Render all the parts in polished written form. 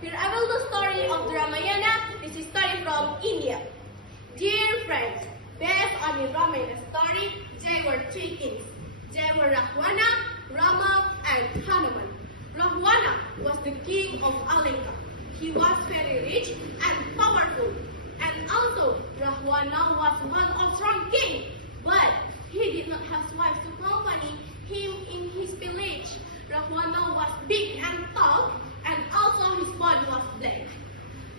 Here I will the story of the Ramayana. This is story from India. Dear friends, based on the Ramayana story, there were three kings. There were Rahwana, Rama, and Hanuman. Rahwana was the king of Alanka. He was very rich and powerful. And also, Rahwana was one of strong king. But he did not have wives to accompany him in his village. Rahwana was big and tall, and also his body was black.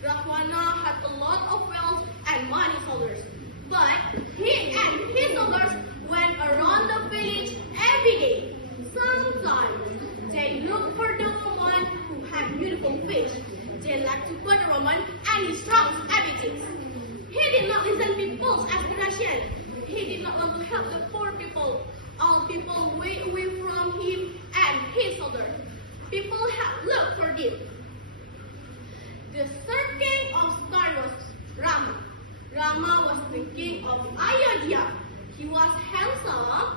Rahwana had a lot of wealth and money soldiers, but he and his soldiers went around the village every day. Sometimes they looked for the woman who had beautiful face. They liked to put the woman and his strong abilities. He did not listen to people's aspirations. He did not want to help the poor people. All people went away from him and his soldiers. People had looked for him. The third king of story was Rama. Rama was the king of Ayodhya. He was handsome